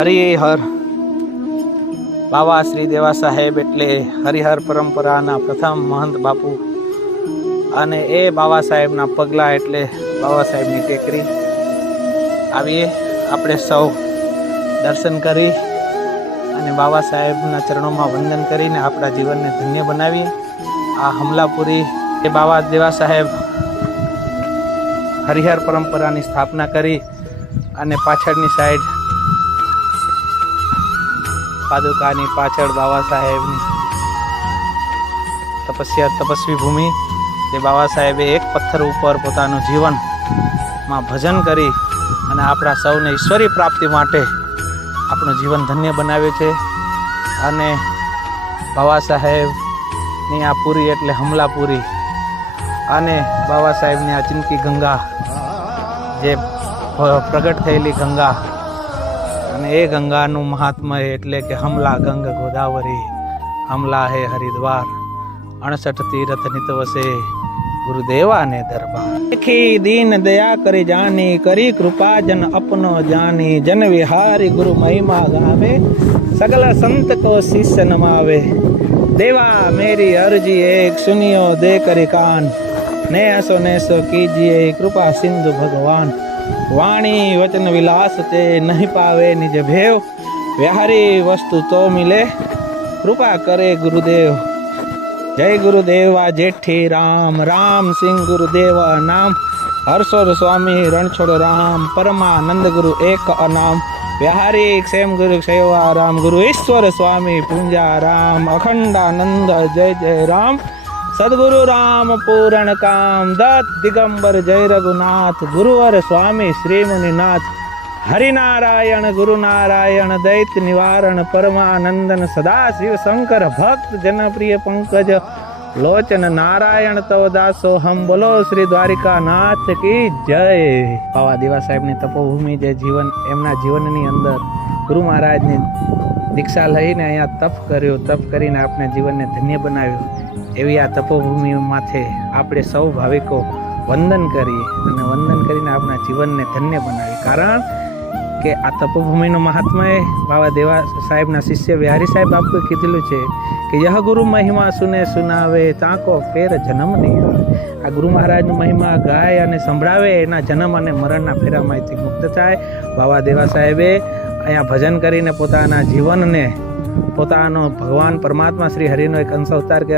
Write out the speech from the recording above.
હરિહર બાવા શ્રી દેવા સાહેબ એટલે હરિહર પરંપરાના પ્રથમ મહંત બાપુ અને એ બાવા સાહેબના પગલા એટલે બાવા સાહેબની ટેકરી. આવીએ આપણે સૌ દર્શન કરી અને બાબા સાહેબના ચરણોમાં વંદન કરીને આપણા જીવનને ધન્ય બનાવીએ. આ હમલાપુરી એ બાવા દેવા સાહેબ હરિહર પરંપરાની સ્થાપના કરી અને પાછળની સાઈડ પાદુકાની પાછળ બાબા સાહેબની તપસ્વી ભૂમિ. તે બાબા સાહેબે એક પથ્થર ઉપર પોતાનું જીવનમાં ભજન કરી અને આપણા સૌને ઈશ્વરી પ્રાપ્તિ માટે આપણું જીવન ધન્ય બનાવ્યું છે. અને બાબા સાહેબની આ પુરી એટલે હમલાપુરી અને બાબા સાહેબની આ ચિંકી ગંગા જે પ્રગટ થયેલી ગંગા અને એ ગંગાનું મહાત્મય એટલે કે હમલા ગંગ ગોદાવરી હમલા હે હરિદ્વાર 68 તીર્થ નિત વસે ગુરુદેવા ને દરબાર. દેખી દીન દયા કરી જાની કરી કૃપા જન અપનો જાની જન વિહારી ગુરુ મહિમા ગાવે સગલ સંત को शिष्य नमावे देवा मेरी अर्जी एक सुनियो दे करी कान ने ऐसो कीजिए कृपा सिंधु भगवान वाणी वचन विलास ते नहीं पावे निज भेव व्याहारी वस्तु तो मिले कृपा करे गुरुदेव. जय गुरुदेवा जेठी राम राम सिंह गुरुदेवा नाम हर्षोर स्वामी रणछोड़ राम परमानंद गुरु एक अनाम व्याहारी क्षेम गुरु सेवा राम गुरु ईश्वर स्वामी पूंजा राम अखंडानंद जय जय राम सदगुरु राम पूर्ण काम दत्त दिगंबर जय रघुनाथ गुरुवर स्वामी श्री मुनिनाथ हरिनारायण गुरुनारायण दैत्य निवारण परमानंदन सदा शिव शंकर भक्त जनप्रिय पंकज लोचन नारायण तव दासो हम बोलो श्री द्वारिका नाथ की जय. बाबा देवा साहेबની તપોભૂમિ જે જીવન એમના જીવનની અંદર ગુરુ મહારાજની દીક્ષા લઈને અહીંયા તપ કર્યું, તપ કરીને આપણે જીવનને ધન્ય બનાવ્યું. એવી આ તપોભૂમિ માથે આપણે સૌ ભાવિકો વંદન કરીએ અને વંદન કરીને આપણા જીવનને ધન્ય બનાવીએ. કારણ કે આ તપોભૂમિનું મહાત્મય બાબા દેવા સાહેબના શિષ્ય વિહારી સાહેબ બાપુએ કીધેલું છે કે યહ ગુરુ મહિમા સુને સુનાવે તાકો ફેર જન્મ નહીં આવે. આ ગુરુ મહારાજનો મહિમા ગાય અને સંભળાવે એના જન્મ અને મરણના ફેરામાંથી મુક્ત થાય. બાબા દેવા સાહેબે અહીંયા ભજન કરીને પોતાના જીવનને પોતાનો ભગવાન પરમાત્મા શ્રી હરિનો એક અંશ અવતાર